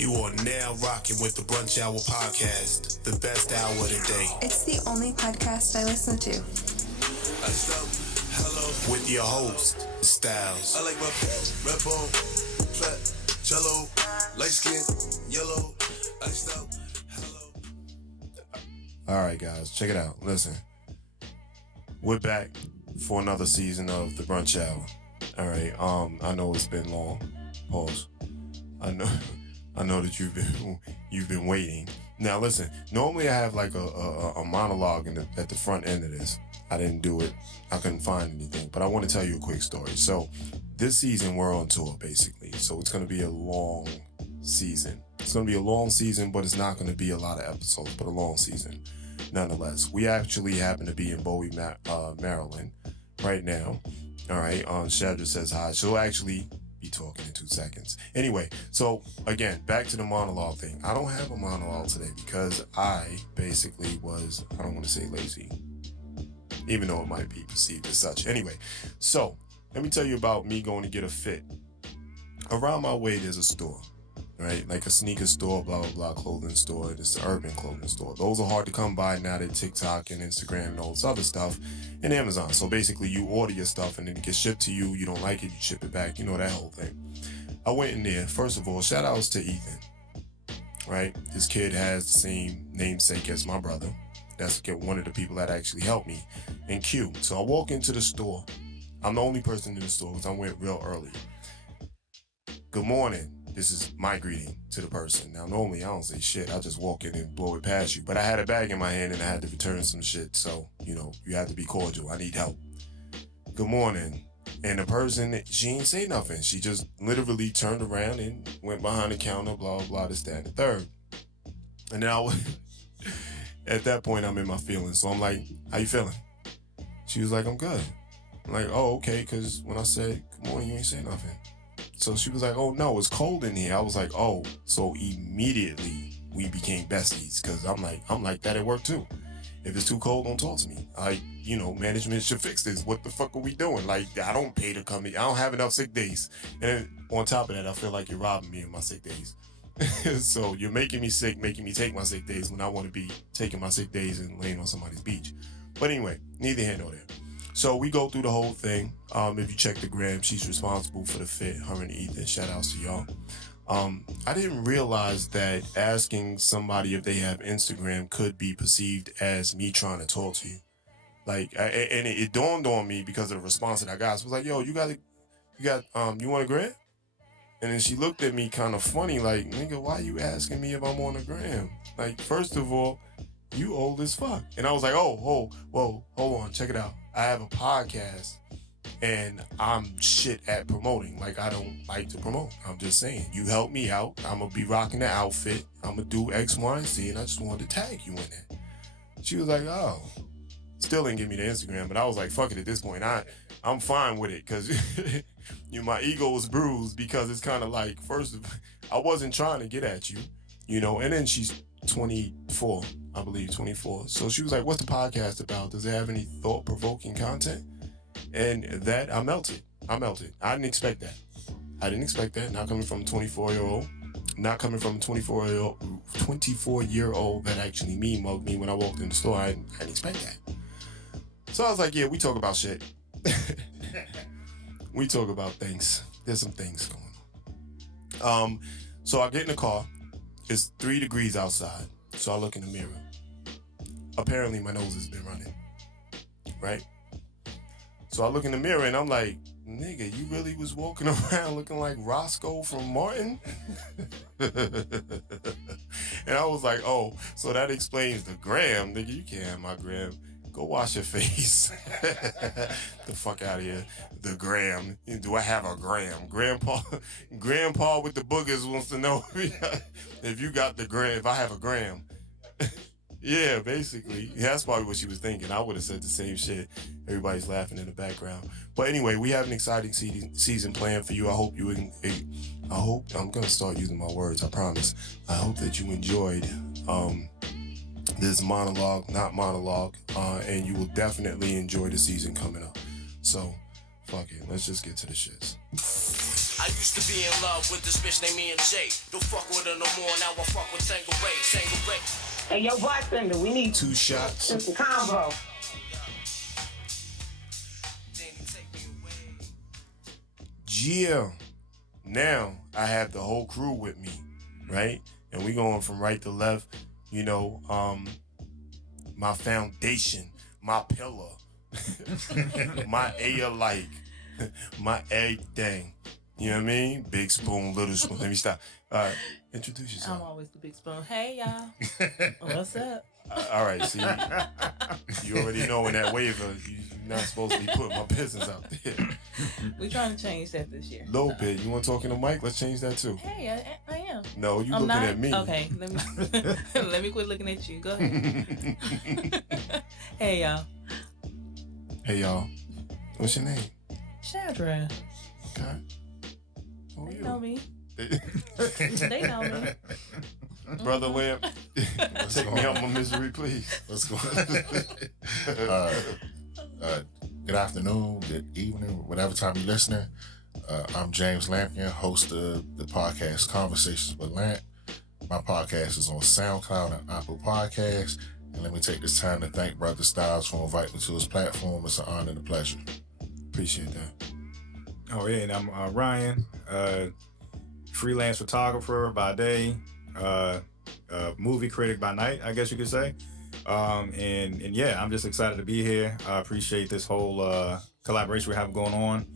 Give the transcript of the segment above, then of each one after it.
You are now rocking with the Brunch Hour podcast, the best hour of the day. It's the only podcast I listen to. Hello. With your host, Styles. I like my red bone, fat, jello, light skin, yellow, iced out. Hello. All right, guys, check it out. Listen, we're back for another season of the Brunch Hour. All right, I know it's been long. Pause. I know that you've been waiting. Now, listen. Normally, I have like a monologue at the front end of this. I didn't do it. I couldn't find anything, but I want to tell you a quick story. So, this season we're on tour basically. So it's going to be a long season. It's going to be a long season, but it's not going to be a lot of episodes, but a long season, nonetheless. We actually happen to be in Bowie, Maryland, right now. All right. Shadra says hi. She'll actually be talking in 2 seconds. Anyway, so again, back to the monologue thing. I don't have a monologue today because I basically was, I don't want to say lazy, even though it might be perceived as such. Anyway, so let me tell you about me going to get a fit. Around my way, there's a store, right? Like a sneaker store, blah, blah, blah, clothing store. It's the urban clothing store. Those are hard to come by now that TikTok and Instagram and all this other stuff, and Amazon. So basically you order your stuff and then it gets shipped to you. You don't like it, you ship it back. You know, that whole thing. I went in there. First of all, shout outs to Ethan, right? This kid has the same namesake as my brother. That's one of the people that actually helped me. And Q. So I walk into the store. I'm the only person in the store because I went real early. Good morning. This is my greeting to the person. Now, normally I don't say shit. I just walk in and blow it past you. But I had a bag in my hand and I had to return some shit. So, you know, you have to be cordial. I need help. Good morning. And the person, she ain't say nothing. She just literally turned around and went behind the counter, blah, blah, blah, this, that, and the third. And now, at that point, I'm in my feelings. So I'm like, how you feeling? She was like, I'm good. I'm like, oh, okay. Because when I said, good morning, you ain't say nothing. So she was like, oh, no, it's cold in here. I was like, oh. So immediately we became besties because I'm like that at work too. If it's too cold, don't talk to me. Like, you know, management should fix this. What the fuck are we doing? Like, I don't pay to come here. I don't have enough sick days. And on top of that, I feel like you're robbing me of my sick days. So you're making me sick, making me take my sick days when I want to be taking my sick days and laying on somebody's beach. But anyway, neither here nor there. So we go through the whole thing. If you check the gram, she's responsible for the fit, her and Ethan. Shout outs to y'all. I didn't realize that asking somebody if they have Instagram could be perceived as me trying to talk to you. Like, and it dawned on me because of the response that I got. So I was like, yo, you want a gram? And then she looked at me kind of funny, like, nigga, why you asking me if I'm on the gram? Like, first of all, you old as fuck. And I was like, whoa, hold on, check it out. I have a podcast and I'm shit at promoting. Like, I don't like to promote. I'm just saying, you help me out. I'm going to be rocking the outfit. I'm going to do X, Y, and Z. And I just wanted to tag you in it. She was like, oh, still didn't give me the Instagram. But I was like, fuck it at this point. I'm fine with it because my ego was bruised because it's kind of like, first, I wasn't trying to get at you, you know, and then she's 24, I believe, 24. So she was like, what's the podcast about? Does it have any thought-provoking content? And that, I melted. I didn't expect that. Not coming from a 24-year-old. Not coming from a 24-year-old that actually mugged me when I walked in the store. I didn't expect that. So I was like, yeah, we talk about shit. We talk about things. There's some things going on. So I get in the car. It's 3 degrees outside. So I look in the mirror. Apparently my nose has been running. Right? So I look in the mirror and I'm like, nigga, you really was walking around looking like Roscoe from Martin? And I was like, oh, so that explains the gram. Nigga, you can't have my gram. Go wash your face. The fuck out of here. The gram. Do I have a gram? Grandpa with the boogers wants to know if you got the gram, if I have a gram. Yeah, basically. That's probably what she was thinking. I would have said the same shit. Everybody's laughing in the background. But anyway, we have an exciting season planned for you. I hope I'm going to start using my words, I promise. I hope that you enjoyed this monologue, and you will definitely enjoy the season coming up. So, fuck it. Let's just get to the shits. I used to be in love with this bitch named me and Jay. Don't fuck with her no more, now I fuck with Tangeray. Hey, yo, bartender, we need 2 shots. some combo. Yeah. Now I have the whole crew with me, right? And we going from right to left. You know, my foundation, my pillar, my like, my everything. You know what I mean? Big spoon, little spoon. Let me stop. All right, introduce yourself. I'm always the big spoon. Hey, y'all. What's up? All right, see, you already know in that waiver, you're not supposed to be putting my business out there. We're trying to change that this year. Little bit. You want to talk in the mic? Let's change that too. Hey, I am. No, you I'm looking not? at me. Okay, let me let me quit looking at you. Go ahead. Hey, y'all. Hey, y'all. What's your name? Shadra. Okay. Who are They you? know me. They know me. Brother Lamp, take me out my misery, please. What's going on? Good afternoon, good evening, whatever time you're listening. I'm James Lampion, host of the podcast Conversations with Lamp. My podcast is on SoundCloud and Apple Podcasts. And let me take this time to thank Brother Styles for inviting me to his platform. It's an honor and a pleasure. Appreciate that. Oh, yeah, and I'm Ryan, freelance photographer by day, movie critic by night, I guess you could say. And yeah, I'm just excited to be here. I appreciate this whole collaboration we have going on.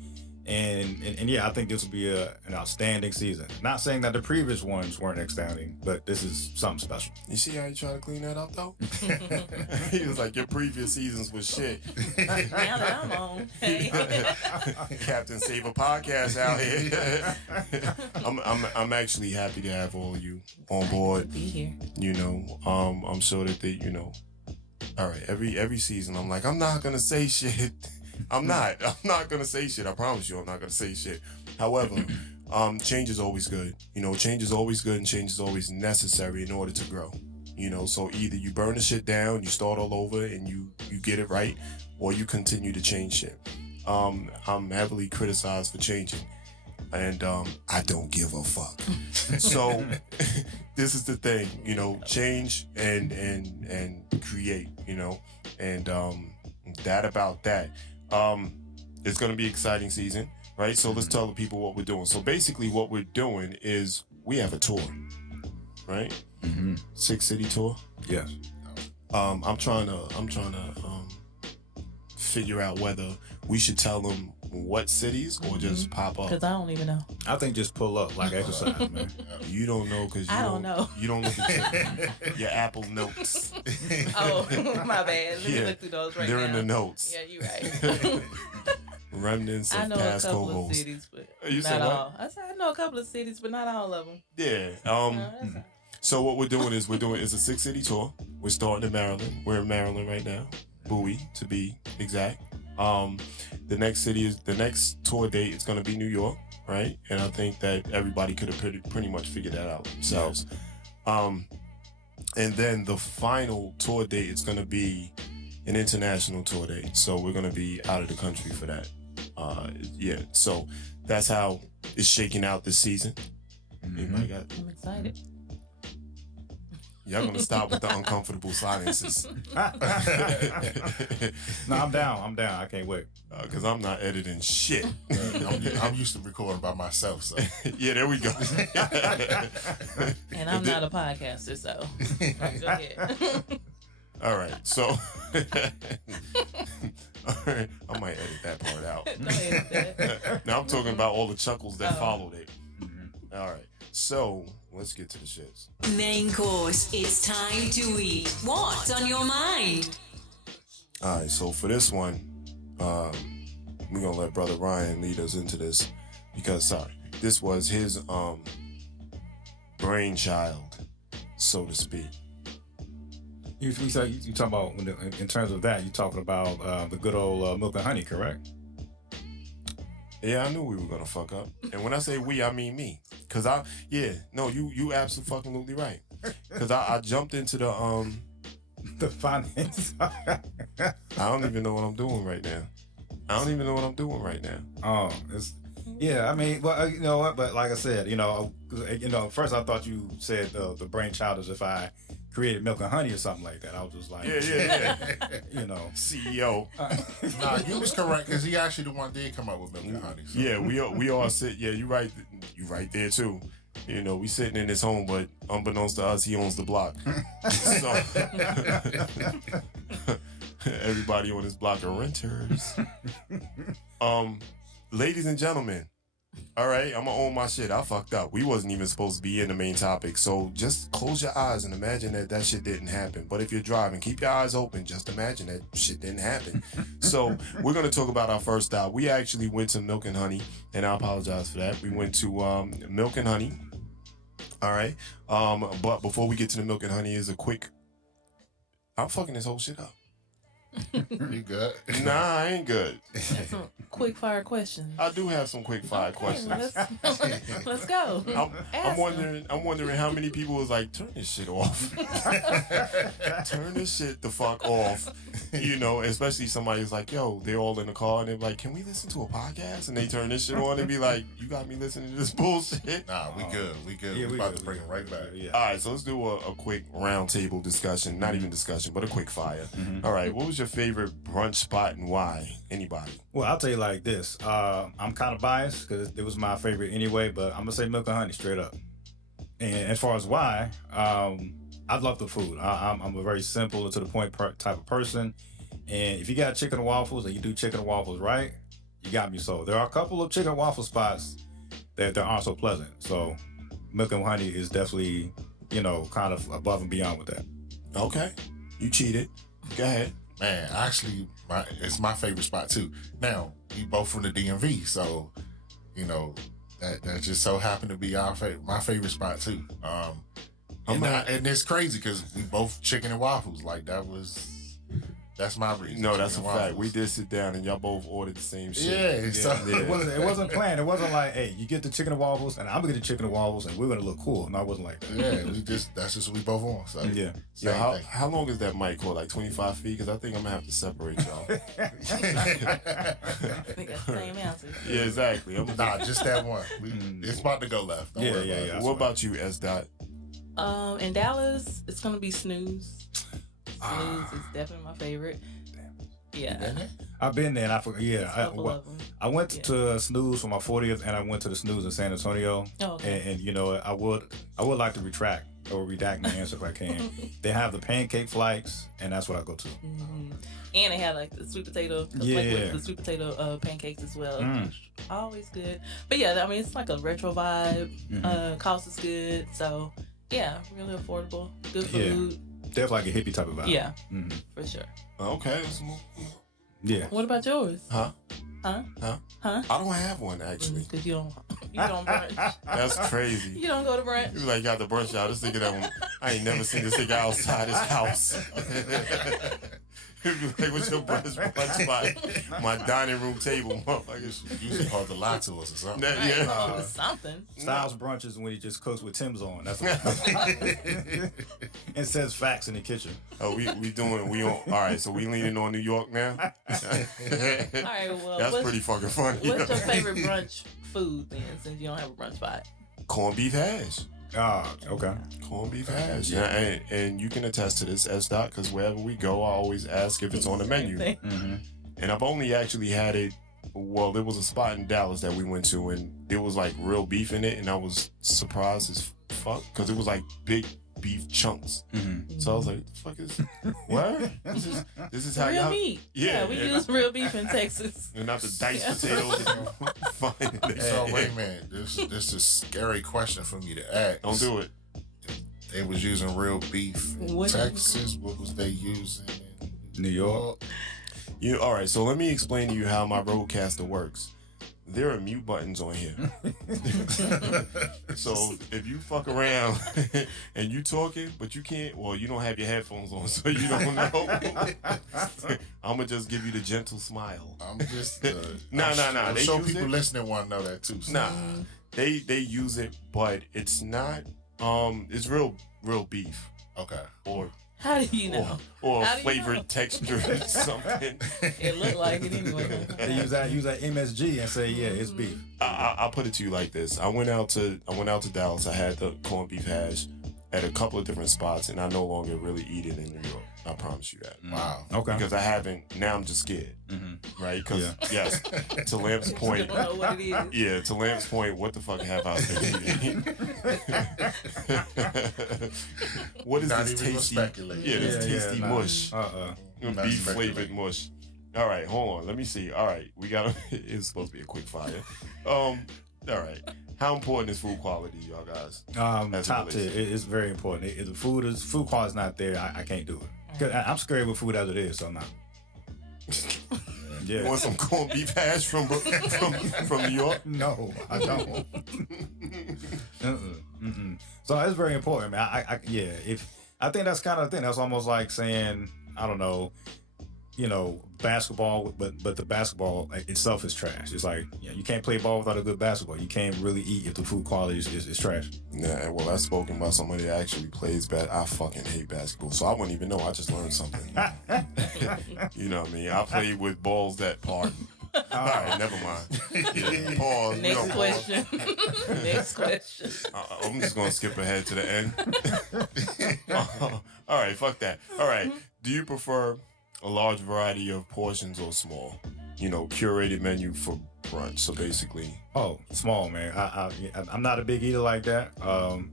And yeah, I think this will be an outstanding season. Not saying that the previous ones weren't outstanding, but this is something special. You see how you try to clean that up, though? He was like, your previous seasons was shit. Now that I'm on. Hey. Captain Save a Podcast out here. I'm actually happy to have all of you on board. Be here. You know, I'm sure that they, you know, all right, every season I'm like, I'm not gonna say shit. I'm not gonna say shit. I promise you I'm not gonna say shit. However, change is always good. You know, change is always good and change is always necessary in order to grow. You know, so either you burn the shit down, you start all over and you get it right, or you continue to change shit. I'm heavily criticized for changing. And I don't give a fuck. So this is the thing, you know, change and create, you know, and that about that. It's going to be an exciting season, right? So let's tell the people what we're doing. So basically what we're doing is we have a tour, right? 6-city tour. Yes. I'm trying to figure out whether we should tell them what cities or just pop up. Because I don't even know. I think just pull up like exercise, man. You don't know because I don't know. You don't look at your Apple notes. Oh, my bad. Let me Yeah, look through those right they're now. in the notes. Yeah, you're right. Remnants I of know a past couple co-hosts. of cities, but You not said what? all. I said I know a couple of cities, but not all of them. Yeah. No, that's all. So what we're doing is it's a 6-city tour. We're starting in Maryland. We're in Maryland right now. Bowie, to be exact. The next tour date is going to be New York, right? And I think that everybody could have pretty much figured that out themselves. And then the final tour date is going to be an international tour date. So we're going to be out of the country for that. Yeah. So that's how it's shaking out this season. Anybody got? I'm excited. Y'all gonna stop with the uncomfortable silences. No, I'm down. I can't wait. Because I'm not editing shit. I'm used to recording by myself, so. Yeah, there we go. And I'm not a podcaster, so go ahead. All right, so all right, I might edit that part out. Don't edit that. Now I'm talking about all the chuckles that followed it. All right, so let's get to the shits. Main course, it's time to eat. What's on your mind? All right, so for this one, we're gonna let Brother Ryan lead us into this because this was his brainchild, so to speak. You talking about in terms of that? You talking about the good old milk and honey, correct? Yeah, I knew we were gonna fuck up, and when I say we, I mean me. Cause you absolutely right. Cause I jumped into The finance. I don't even know what I'm doing right now. Oh, Yeah, I mean, well, you know what? But like I said, first I thought you said the brainchild is if I created Milk and Honey or something like that. I was just like, Yeah. CEO. Nah, you was correct because he actually the one did come up with Milk and Honey. So. Yeah, we all sit. Yeah, you right there too. We sitting in his home, but unbeknownst to us, he owns the block. So everybody on his block are renters. Ladies and gentlemen, all right, I'm gonna own my shit. I fucked up. We wasn't even supposed to be in the main topic, so just close your eyes and imagine that shit didn't happen. But if you're driving, keep your eyes open. Just imagine that shit didn't happen. So we're gonna talk about our first stop. We actually went to Milk and Honey, and I apologize for that. We went to Milk and Honey. All right, but before we get to the Milk and Honey, is a quick. I'm fucking this whole shit up. You good? Nah, I ain't good. Some quick fire questions. I do have some quick fire questions. Let's go. I'm wondering how many people was like, turn this shit off. Turn this shit the fuck off. Especially somebody who's like, yo, they're all in the car and they're like, can we listen to a podcast? And they turn this shit on and be like, you got me listening to this bullshit. Nah, we good. Yeah, we about to bring it right back. Yeah. All right, so let's do a quick round table discussion. Not even discussion, but a quick fire. All right, what was your favorite brunch spot and why? Anybody? Well, I'll tell you like this. I'm kind of biased because it was my favorite anyway, but I'm gonna say Milk and Honey straight up. And as far as why, I love the food. I'm a very simple to the point type of person. And if you got chicken and waffles and you do chicken and waffles right, you got me sold. There are a couple of chicken and waffle spots that aren't so pleasant. So Milk and Honey is definitely, kind of above and beyond with that. Okay, you cheated. Go ahead. Man, actually, it's my favorite spot too. Now, we both from the DMV, so that just so happened to be my favorite spot too. And it's crazy because we both chicken and waffles. Like that's my reason. No, that's a fact. We did sit down and y'all both ordered the same shit. Yeah. So, It wasn't planned. It wasn't like, hey, you get the chicken and waffles and I'm gonna get the chicken and waffles and we're gonna look cool. No, it wasn't like that. Yeah, that's just what we both want. So yeah. Yo, how long is that mic for? Like 25 feet? Because I think I'm gonna have to separate y'all. I think that's the same answer. Yeah, exactly. Nah, just that one. It's about to go left. Don't worry about it. What about you, S. Dot? In Dallas, it's gonna be Snooze. Snooze is definitely my favorite. Yeah. I've been there and I forgot. Yeah. I went to Snooze for my 40th and I went to the Snooze in San Antonio. Oh, okay. And I would like to redact my answer if I can. They have the pancake flakes and that's what I go to. Mm-hmm. And they have like the sweet potato, the sweet potato pancakes as well. Always good. But yeah, I mean it's like a retro vibe. Cost is good, so yeah, really affordable. Good food. Yeah. Definitely like a hippie type of vibe. Yeah, for sure. Okay, let's move. Yeah. What about yours? Huh? Huh? I don't have one actually. Because you don't brunch. That's crazy. You don't go to brunch. You got the brunch out. This nigga that I ain't never seen this nigga outside his house. Like, what's your brunch spot? My dining room table, motherfuckers. You supposed to lie to us or something. Something. Styles brunch is when he just cooks with Tim's on. That's what and says facts in the kitchen. Oh, we on. All right, so we leaning on New York now. All right, well, that's pretty fucking funny. What's your favorite brunch food then, since you don't have a brunch spot? Corned beef hash. Ah, okay. Corned beef hash. Yeah, and you can attest to this, S. Dot, because wherever we go, I always ask if it's on the menu. And I've only actually had it. Well, there was a spot in Dallas that we went to, and there was like real beef in it, and I was surprised as fuck because it was like big beef chunks. So I was like, what the fuck is what? This is how real y'all meat. Yeah, we use real beef in Texas. And not the diced potatoes that you find in So wait a minute. This is a scary question for me to ask. Don't do it. They was using real beef in Texas. What was they using in New York? All right, so let me explain to you how my Rodecaster works. There are mute buttons on here. So if you fuck around and you talking, but you can't, well, you don't have your headphones on, so you don't know. I'm going to just give you the gentle smile. I'm just... Nah. I'm sure people listening want to know that too. So. Nah, they use it, but it's not, it's real beef. Okay. Or How do you know? Or How do you flavored know? texture or something. It looked like it anyway. They use that MSG and say, yeah, it's beef. I'll put it to you like this. I went out to Dallas. I had the corned beef hash at a couple of different spots, and I no longer really eat it in New York. I promise you that. Wow. Okay. Because I haven't. Now I'm just scared. Right? Because yes, to Lamp's point. Don't know what it is. Yeah, to Lamp's point, what the fuck have I been eating? What is Not this even gonna tasty? speculate. Yeah, this tasty mush. Not Beef flavored speculating. mush. All right, hold on. Let me see. All right, we got. It's supposed to be a quick fire. All right. How important is food quality, y'all guys? As it Top tier. relates? It's very important. If the food quality is not there, I can't do it. 'Cause I'm scared with food as it is, so I'm not. You Yeah. want some corned beef hash from New York? No, I don't. So it's very important, man. I think that's kind of the thing. That's almost like saying, I don't know, basketball, but the basketball itself is trash. It's like, you can't play ball without a good basketball. You can't really eat if the food quality is trash. Yeah, well, I've spoken about somebody that actually plays I fucking hate basketball, so I wouldn't even know. I just learned something. You know what I mean? I played with balls that pardon. All right, never mind. Yeah, pause. Next question. Next question. I'm just going to skip ahead to the end. All right, fuck that. All right, do you prefer a large variety of portions or small? Curated menu for brunch. So basically, Small, man. I'm not a big eater like that.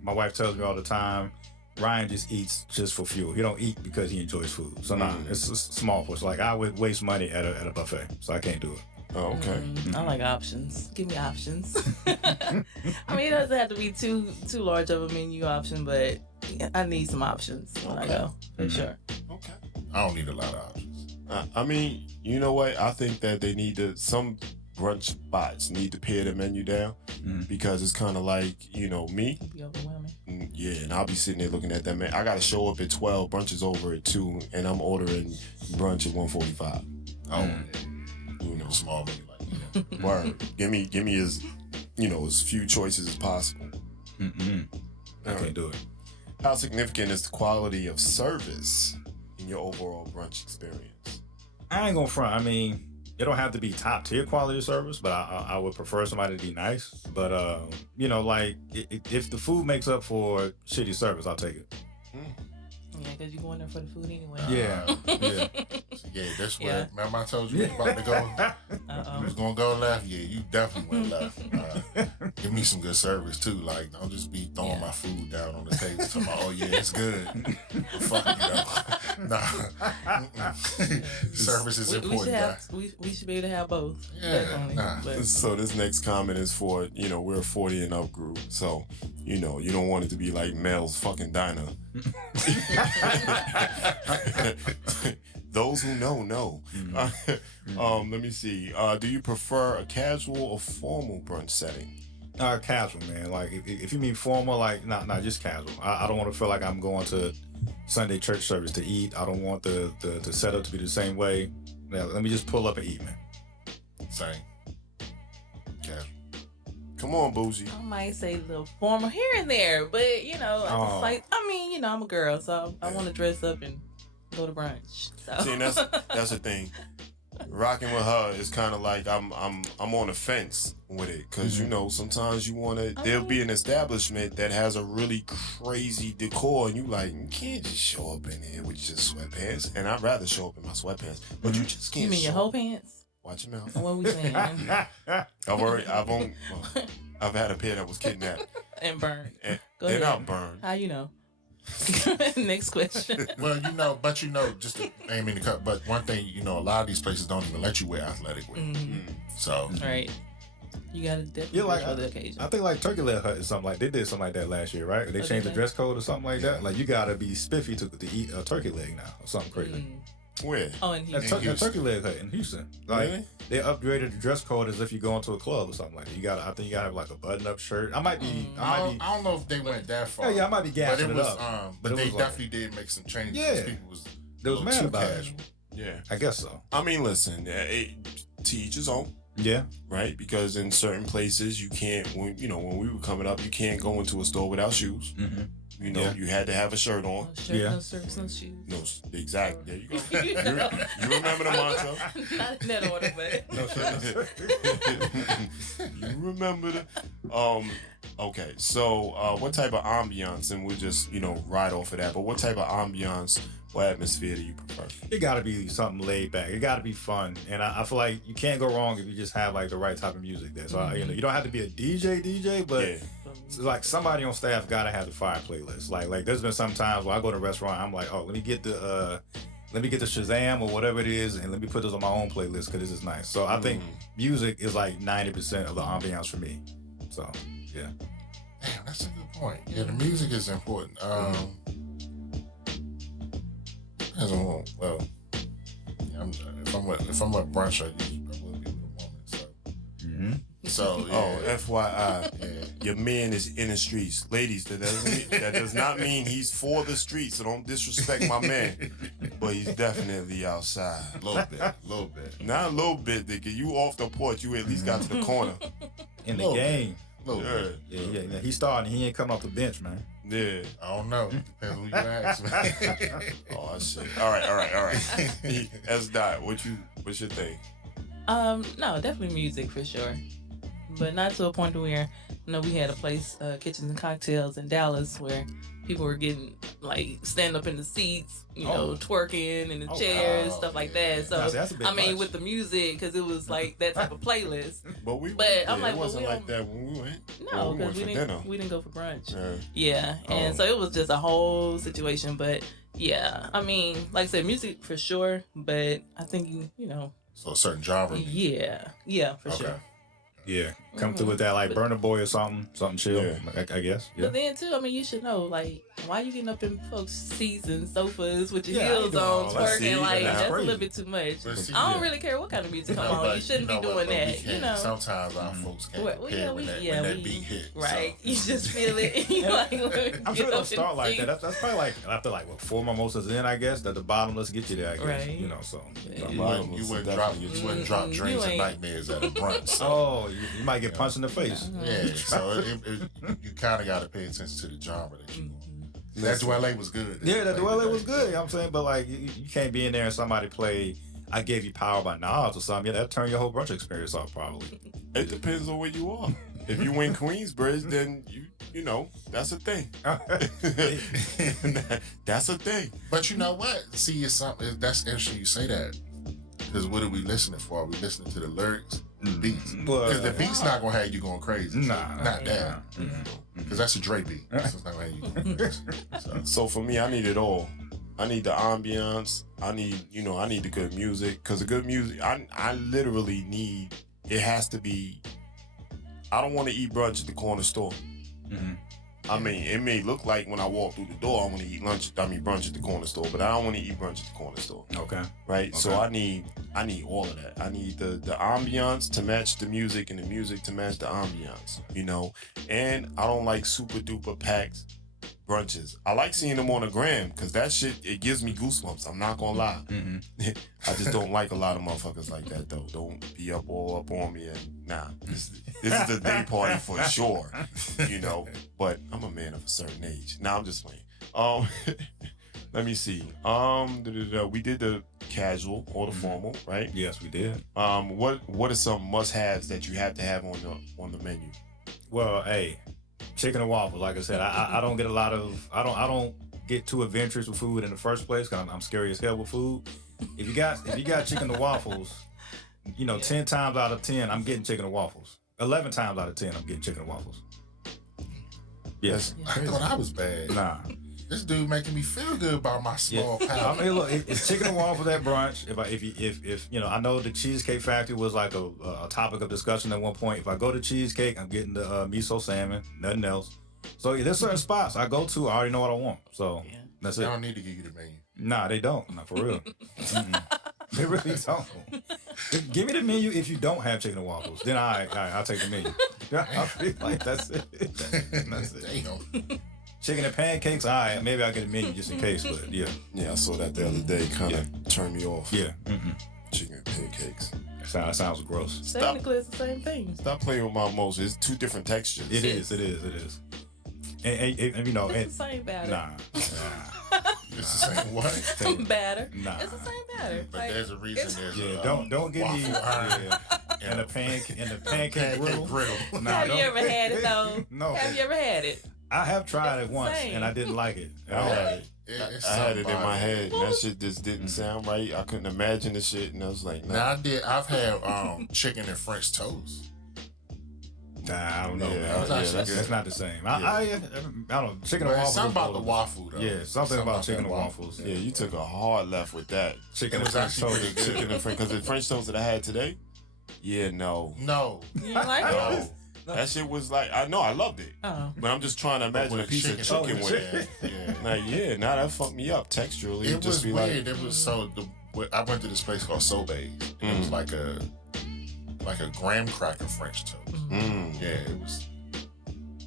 My wife tells me all the time, Ryan just eats just for fuel. He don't eat because he enjoys food. So it's a small portion. Like I would waste money at a buffet, so I can't do it. oh, okay. I like options. Give me options. I mean, it doesn't have to be too large of a menu option, but I need some options when I go, for sure. Okay. I don't need a lot of options. I mean, you know what? I think that they need some brunch spots need to pare the menu down because it's kind of like, me. Be overwhelming. Yeah, and I'll be sitting there looking at that man. I got to show up at 12. Brunch is over at 2, and I'm ordering brunch at 1:45. Oh, small menu like that. Word. Give me as as few choices as possible. I can't do it. How significant is the quality of service in your overall brunch experience? I ain't gonna front. I mean, it don't have to be top tier quality of service, but I would prefer somebody to be nice. But like if the food makes up for shitty service, I'll take it. Yeah, because you're going there for the food anyway. Yeah. Yeah, that's where. Yeah. Remember I told you you was about to go? You was gonna go left? Yeah, you definitely went left. Give me some good service too. Like, don't just be throwing my food down on the table talking about, oh yeah, it's good. But fuck you though. Nah. Service is important, guy. We should be able to have both. Yeah. Definitely. Nah. But So this next comment is for, we're a 40 and up group. So, you don't want it to be like Mel's fucking diner. Those who know. Let me see. Do you prefer a casual or formal brunch setting? Casual, man. Like if you mean formal, like not just casual. I don't want to feel like I'm going to Sunday church service to eat. I don't want the setup to be the same way. Now, let me just pull up and eat, man. Same. Casual. Come on, Bougie. I might say a little formal here and there, but I just like. I mean, I'm a girl, so I want to dress up and go to brunch. So. See, and that's the thing. Rocking with her is kind of like I'm on the fence with it because sometimes you want to. There'll be an establishment that has a really crazy decor, and you you can't just show up in here with just sweatpants. And I'd rather show up in my sweatpants, but you just can't. You mean your whole pants? Watch your mouth. What we saying? I've had a pair that was kidnapped and burned. And Go they're ahead. not burned. How you know? Next question. Well, just to aim in the cut, but one thing, a lot of these places don't even let you wear athletic wear. So. Right. You gotta definitely for the occasion. I think like Turkey Leg Hut is something like they did something like that last year, right? They changed the dress code or something like that. Like you gotta be spiffy to eat a turkey leg now or something crazy. Where? Oh, in Houston. A Turkey Leg Hut in Houston. Like Really? they upgraded the dress code as if you go into a club or something like that. I think you gotta have like a button-up shirt. I I don't know if they went that far. Yeah, I might be gassing but it was, up. but they it was definitely did make some changes. Yeah. People was They was mad too about casual. it. Yeah. I guess so. I mean, listen, to each his own. Yeah. Right? Because in certain places you can't, when we were coming up, you can't go into a store without shoes. You know, you had to have a shirt on. No shirt, no socks, no shoes. No, exactly. There you go. You remember the mantra. Not in that order, but. No shirt, no You remember the. Okay, so what type of ambiance, and we'll just, ride off of that, but what type of ambiance or atmosphere do you prefer? It got to be something laid back. It got to be fun. And I feel like you can't go wrong if you just have like the right type of music there. So, you don't have to be a DJ, but it's like somebody on staff got to have the fire playlist. Like there's been some times where I go to a restaurant, I'm like, oh, let me get the Shazam or whatever it is, and let me put this on my own playlist because this is nice. So I think music is like 90% of the ambiance for me. So, yeah. Damn, that's a good point. Yeah, the music is important. Well, if I'm at brunch, I usually will be with a woman. So, so yeah. FYI, your man is in the streets, ladies. That does not mean he's for the streets. So don't disrespect my man, but he's definitely outside. A little bit. Not a little bit, nigga. You off the porch. You at least got to the corner. In the game. Yeah. He's starting. He ain't come off the bench, man. Yeah. I don't know. Depends who you ask, man. Oh shit. All right. As Dot, what's your thing? No, definitely music for sure, but not to a point where we had a place, Kitchens and Cocktails in Dallas, where people were getting like stand up in the seats, twerking in the chairs, stuff like that. So with the music, because it was like that type of playlist. But I'm like, it wasn't like that when we went. No, because we didn't go for brunch. And so it was just a whole situation. But yeah, I mean, like I said, music for sure. But I think So a certain genre. Yeah, for sure. Yeah, come through with that like Burner Boy or something chill. I guess. Yeah. But then too, I mean, you should know like why you getting up in folks' seats and sofas with your heels on, twerking that's a little bit too much. I don't really care what kind of music come on. You shouldn't be doing that. Sometimes our folks can't prepare when that beat hit. Right, you just feel it. I'm sure it'll start like that. That's probably like after like 4 mimosas in, I guess. That the bottomless get you there. I guess. Right. So you wouldn't drop dreams and nightmares at a brunch. So. You might get punched in the face. Yeah, so you kind of got to pay attention to the genre that you're on. That Dwelle was good. Yeah, that Dwelle was good. You know what I'm saying? But like, you can't be in there and somebody play I Gave You Power by Nas or something. Yeah, that'll turn your whole brunch experience off probably. It depends on where you are. If you in Queensbridge, then you know, that's a thing. That's a thing. But you know what? See, it's something that's interesting you say that. Because what are we listening for? Are we listening to the lyrics? The beats. Because the beat's not gonna have you going crazy. Not that. Because that's a Dre beat. That's not gonna have you going crazy. So for me, I need it all. I need the ambiance. I need the good music. Because the good music, I literally need. It has to be. I don't want to eat brunch at the corner store. I mean, it may look like when I walk through the door, I want to eat brunch at the corner store, but I don't want to eat brunch at the corner store. Okay. Right? Okay. So I need all of that. I need the ambiance to match the music and the music to match the ambiance, And I don't like super duper packed brunches. I like seeing them on the gram because that shit, it gives me goosebumps. I'm not going to lie. I just don't like a lot of motherfuckers like that, though. Don't be all up on me and nah. This is the day party for sure, But I'm a man of a certain age. Now I'm just playing. Let me see. We did the casual or the formal, right? Yes, we did. What are some must-haves that you have to have on the menu? Well, hey, chicken and waffles. Like I said, I don't get a lot of. I don't get too adventurous with food in the first place because I'm scary as hell with food. If you got chicken and waffles, 10 times out of 10, I'm getting chicken and waffles. 11 times out of 10, I'm getting chicken and waffles. Yes. I thought I was bad. Nah. This dude making me feel good about my small palate. I mean, look, it's chicken and waffles at brunch. If I know the Cheesecake Factory was like a topic of discussion at one point. If I go to Cheesecake, I'm getting the miso salmon, nothing else. So there's certain spots I go to, I already know what I want. So that's it. They don't need to give you the menu. Nah, they don't. Not for real. They really don't. Give me the menu if you don't have chicken and waffles. Then I'll take the menu. I'll be like, that's it. That's it. Damn. Chicken and pancakes, all right, maybe I'll get a menu just in case, but yeah. Yeah, I saw that the other day. Kind of turned me off. Yeah. Chicken and pancakes. That sounds gross. Technically, it's the same thing. Stop playing with my emotions. It's two different textures. It is. And you know, It's the same batter. Nah. It's the same what? Batter. Nah. It's the same batter. But there's a reason there's don't give me waffle iron and a pancake griddle. Nah, Have you ever had it though? No. Have you ever had it? I have tried It's it once insane. and I didn't like it. I had it. It's I had it in my somebody. head, and that shit just didn't sound right. I couldn't imagine the shit, and I was like, Now I've had chicken and French toast. Nah, I don't know. Yeah, man. that's That's not the same. I don't know. Chicken and But waffles. something about is the both. waffle though. Yeah, something about chicken that and waffles. Yeah, you took a hard left with that. Chicken It and was French actually toast. pretty good. Chicken and French, because the French toast that I had today, No. You don't like it? no, that shit was like, I know, I loved it, Oh. but I'm just trying to imagine a with piece of chicken with it. Yeah. Like, yeah, now that fucked me up texturally. It just was be weird. like, It was I went to this place called Savory. It was like a graham cracker French toast. Yeah, it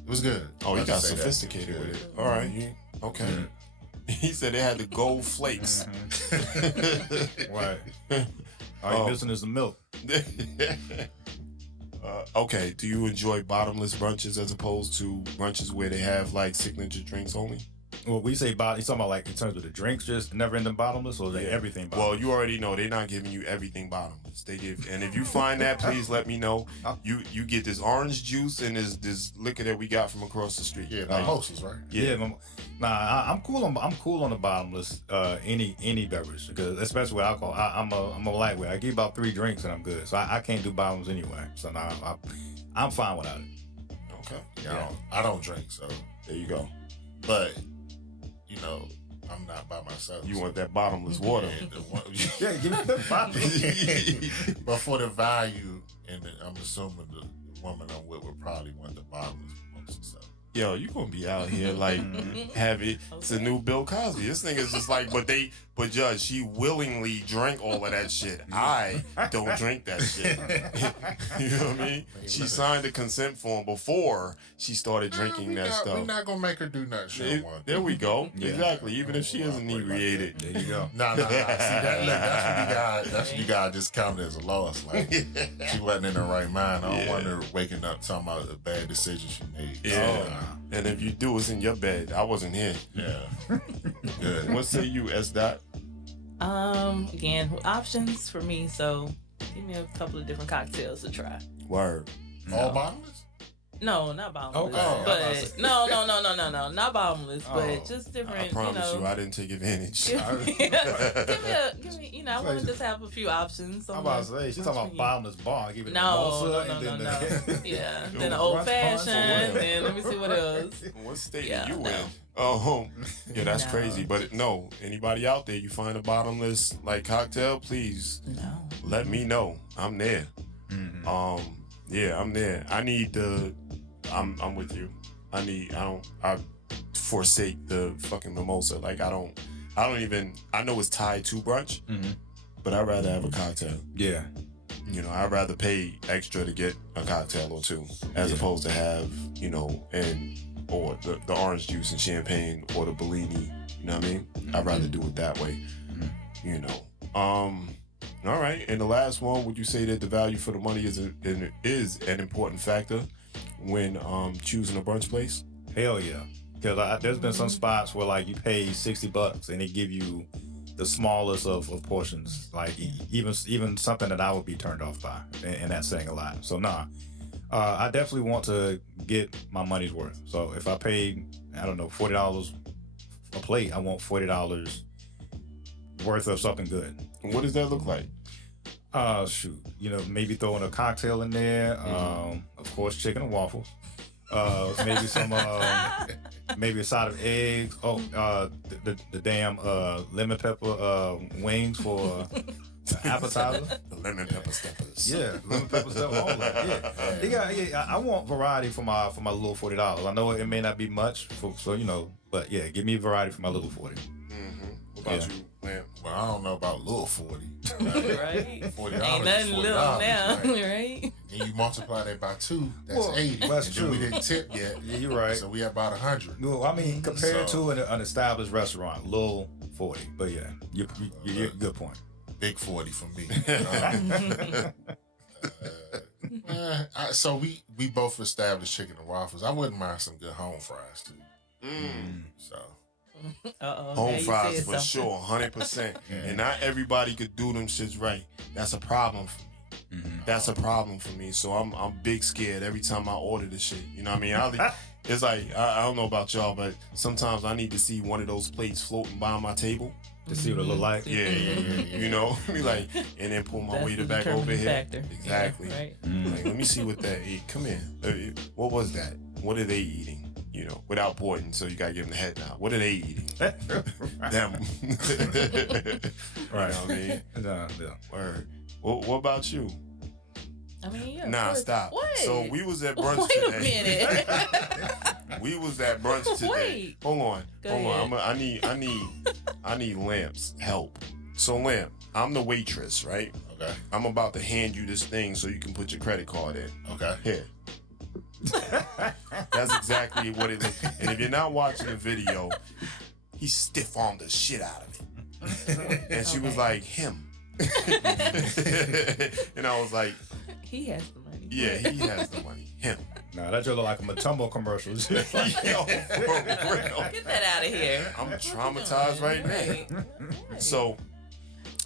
was good. oh, you Let's got say that. sophisticated with Yeah. it. All right, okay. He said they had the gold flakes. Right. All you missing is the milk. Okay, do you enjoy bottomless brunches as opposed to brunches where they have like signature drinks only? Well, we say bottom. You talking about like in terms of the drinks, just never ending bottomless, or is they everything bottomless? Well, you already know they're not giving you everything bottomless. They give, and if you find that, please let me know. You get this orange juice and this liquor that we got from across the street. Yeah, Like, mimosas, right? Yeah, I'm cool on the bottomless any beverage, because especially with alcohol. I'm a lightweight. I give about 3 drinks and I'm good. So I can't do bottoms anyway. So I'm fine without it. Okay. Yeah, I don't drink, so There you go. but you know, I'm not by myself. You want that bottomless water. Yeah, give me the bottomless. But for the value, and I'm assuming the woman I'm with would probably want the bottomless mimosa. So. Yo, you gonna be out here like have it. It's a new Bill Cosby. This thing is just like, but Judge, she willingly drank all of that shit. I don't drink that shit. You know what I mean? She signed a consent form before she started drinking that stuff. We're not gonna make her do nothing she don't want. There we go. Exactly. Even if she is inebriated. There you go. No. See, that's what you got just counted as a loss. Like she wasn't in her right mind. I don't want her waking up talking about a bad decision she made. Yeah. And if you do, it's in your bed. I wasn't here. Yeah. Good. What say you, S. Dot? Again, options for me. So give me a couple of different cocktails to try. Word. All bottomless? No, not bottomless. Okay. But no, not bottomless, but just different. I promise you, I didn't take advantage. Give me. I want to just have a few options. I'm about to say she's talking about bottomless bar. Give it No. the Yeah, then an old fashioned, and let me see what else. What state Yeah, are you no. in? Yeah, that's No. crazy. But no, anybody out there, you find a bottomless like cocktail, please No. let me know. I'm there. Yeah, I'm there. I need the. I'm with you. I forsake the fucking mimosa. Like I don't even. I know it's tied to brunch, but I'd rather have a cocktail. Yeah. You know, I'd rather pay extra to get a cocktail or two as opposed to have, you know, or the orange juice and champagne or the Bellini. You know what I mean? I'd rather do it that way. You know. All right. And the last one, would you say that the value for the money is an important factor when choosing a brunch place? Hell yeah. Because there's been some spots where like you pay $60 and they give you the smallest of portions, like even something that I would be turned off by, and that's saying a lot. So I definitely want to get my money's worth. So if I paid, I don't know, $40 a plate, I want $40 worth of something good. And what does that look like? Shoot, maybe throwing a cocktail in there. Of course, chicken and waffles. Maybe some, maybe a side of eggs. Oh, the damn lemon pepper wings for appetizer. The lemon pepper steppers. Yeah, lemon pepper steppers. All that. Yeah. I want variety for my little $40. I know it may not be much, but yeah, give me variety for my little 40. What about you, Lamb? Well, I don't know about little 40. Right? $40 Ain't nothing is $40, little now, right? right? And you multiply that by 2, that's 80. That's and true. Then we didn't tip yet. Yeah, you're right. So we have about 100. Well, I mean, compared to an established restaurant, little 40. But yeah, you're good point. Big 40 for me. So we both established chicken and waffles. I wouldn't mind some good home fries too. So home fries for sure, 100%. And not everybody could do them shits right. That's a problem for me. That's a problem for me. So I'm big scared every time I order this shit. You know what I mean? It's like I don't know about y'all, but sometimes I need to see one of those plates floating by my table to see what it look like. Yeah. You know, like, and then pull my waiter back over here. Factor. Exactly. Yeah, right. Like, let me see what that ate. Come here. What was that? What are they eating? You know, without pointing, so you gotta give them the head nod. What are they eating? Them. Right. You know what I mean? Yeah. Word. What about you? I mean, yeah. Nah, stop. Wait. So we was at brunch Wait today. a minute. We was at brunch today. Wait. Hold on. Go Hold on. ahead. I need Lamp's help. So Lamp, I'm the waitress, right? okay, I'm about to hand you this thing so you can put your credit card in. okay. Here. That's exactly what it is. And if you're not watching the video, he stiff-armed the shit out of it. And she was like, him. And I was like, he has the money. yeah, he has the money. Him. Nah, that just look like a Matumbo commercial. Yo, for real. Get that out of here. I'm traumatized right now. So,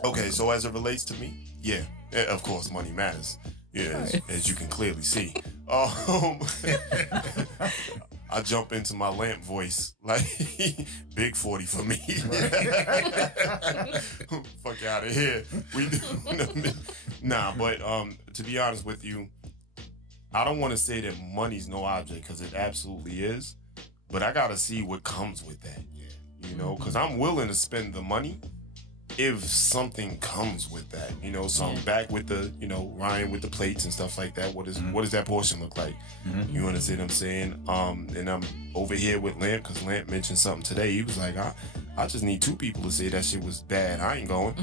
okay, so as it relates to me, yeah, of course, money matters. Yeah, as you can clearly see. I jump into my Lamp voice like big 40 for me. Fuck out of here. Nah, but to be honest with you, I don't want to say that money's no object because it absolutely is, but I gotta see what comes with that. Yeah, you know, because I'm willing to spend the money if something comes with that, you know. So I'm back with the, you know, Ryan with the plates and stuff like that. What does that portion look like? You understand what I'm saying? And I'm over here with Lamp because Lamp mentioned something today. He was like, I just need 2 people to say that shit was bad. I ain't going.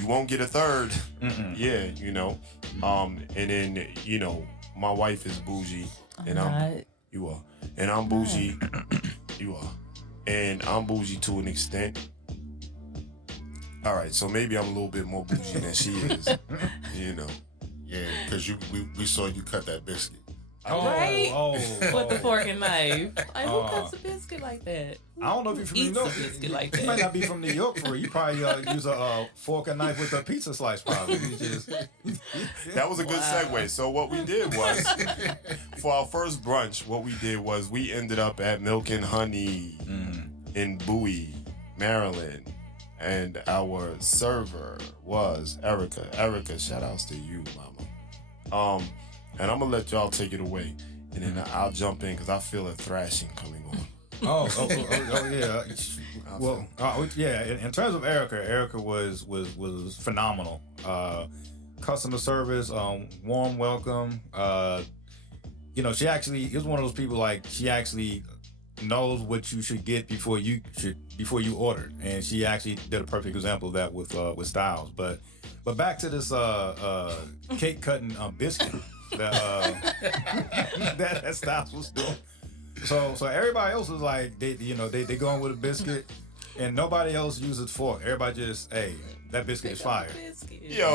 You won't get a third. Yeah, you know. And then, you know, my wife is bougie, and you are, and I'm bougie. You are, and I'm bougie to an extent. All right, so maybe I'm a little bit more bougie than she is, you know. Yeah, because we saw you cut that biscuit. Right? With the fork and knife. Like, who cuts a biscuit like that? I don't know if you're from New York. Biscuit like that. You might not be from New York for it. You probably use a fork and knife with a pizza slice, probably. That was a good segue. So what we did was, for our first brunch, what we did was we ended up at Milk and Honey in Bowie, Maryland. And our server was Erica. Erica, shout outs to you, mama. And I'm gonna let y'all take it away, and then I'll jump in because I feel a thrashing coming on. Oh yeah. Well, yeah. In terms of Erica was phenomenal. Customer service, warm welcome. You know, she actually is one of those people, like, she actually knows what you should get before you order, and she actually did a perfect example of that with Styles. But back to this cake cutting biscuit that Styles was doing. So everybody else was like, they going with a biscuit, and nobody else uses fork. Everybody just, hey, that biscuit is fire. Yo,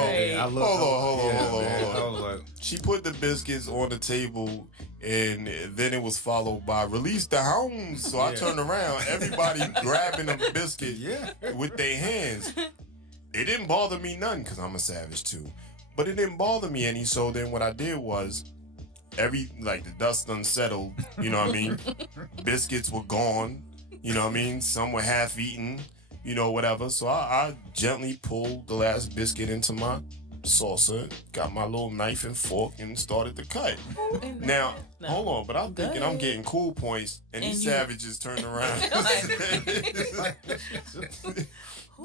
hold on. She put the biscuits on the table, and then it was followed by release the hounds. So I turned around, everybody grabbing a biscuit with their hands. It didn't bother me none because I'm a savage too, but it didn't bother me any. So then what I did was, the dust unsettled, you know what I mean? Biscuits were gone, you know what I mean? Some were half eaten, you know, whatever. So I gently pulled the last biscuit into my saucer, got my little knife and fork, and started to cut. Now, hold on, but I'm thinking I'm getting cool points, and these savages turned around.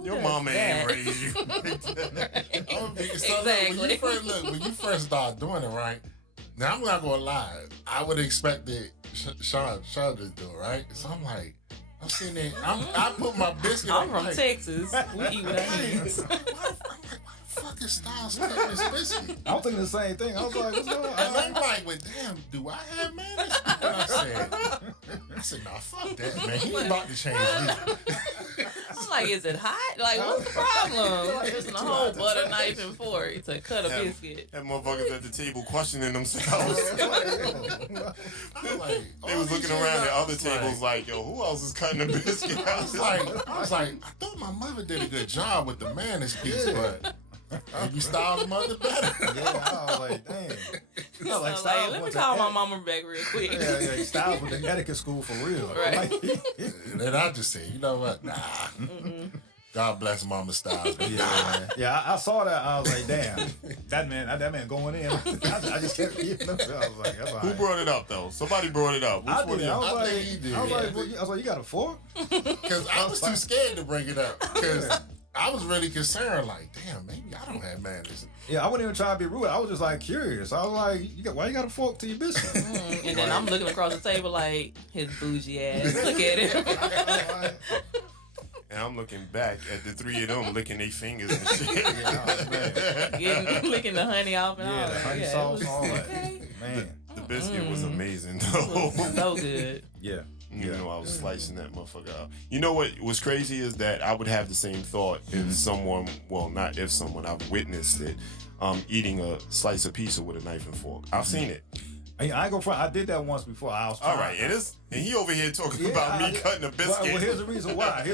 Your mama ain't raised you. Exactly. When you first started doing it, right? Now, I'm not going to lie. I would expect that Sean to do it, right? So I'm like, I'm sitting there. I put my biscuit I'm from like, Texas. We eat with our hands. I'm like, why the fucking Styles cutting this biscuit? I was thinking the same thing. I was like, what's going on? And I'm like, well, damn, do I have mayonnaise? And I said, nah, fuck that, man. He ain't about to change me. I'm like, is it hot? Like, what's the problem? Using a whole butter knife and fork to cut a biscuit. That motherfuckers at the table questioning themselves. They was looking around at other tables like, yo, who else is cutting a biscuit? I was like, I thought my mother did a good job with the mayonnaise piece, but maybe Styles' mother better. Yeah, I was like, dang. So like, let me call my mama back real quick. Yeah, Styles with the etiquette school for real. Right. And then I just said, you know what? Nah. God bless Mama Styles. Yeah, I saw that. I was like, damn, that man going in. I just kept eating them. I was like, that's all right. Who brought it up though? Somebody brought it up. I did. I I think he did. was like, you got a fork? Because I was too scared to bring it up. Because I was really concerned. Like, damn, maybe I don't have mayonnaise. Yeah, I wasn't even trying to be rude. I was just like curious. I was like, why you got a fork to your biscuit? And then I'm looking across the table like his bougie ass. Look at him. And I'm looking back at the three of them licking their fingers and shit. Licking the honey off and all the that. honey sauce, all that. Okay. Man. The biscuit was amazing though. So good. Yeah. You know, I was slicing that motherfucker out. You know what was crazy is that I would have the same thought if someone, well, not if someone, I've witnessed it, eating a slice of pizza with a knife and fork. I've seen it. I ain't gonna front. I did that once before. I was all right, and he over here talking about me cutting a biscuit. Well, here's the reason why.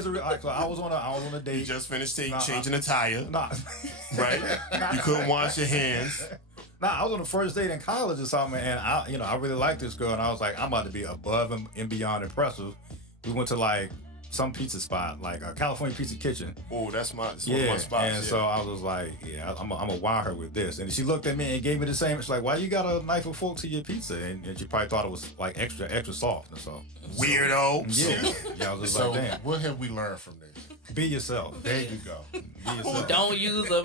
So I was on a date. You just finished changing a tire. Nah. Right? You couldn't wash your hands. Nah, I was on the first date in college or something, and I really liked this girl, and I was like, I'm about to be above and beyond impressive. We went to like some pizza spot, like a California Pizza Kitchen. Oh, that's one of my spots. And so I was like, I'm gonna wire her with this. And she looked at me and gave me the same. She's like, why you got a knife and fork to your pizza? And she probably thought it was like extra soft. And so weirdo. Yeah, I was just So like, damn. what have we learned from this? Be yourself. There you go. Be yourself. Don't use a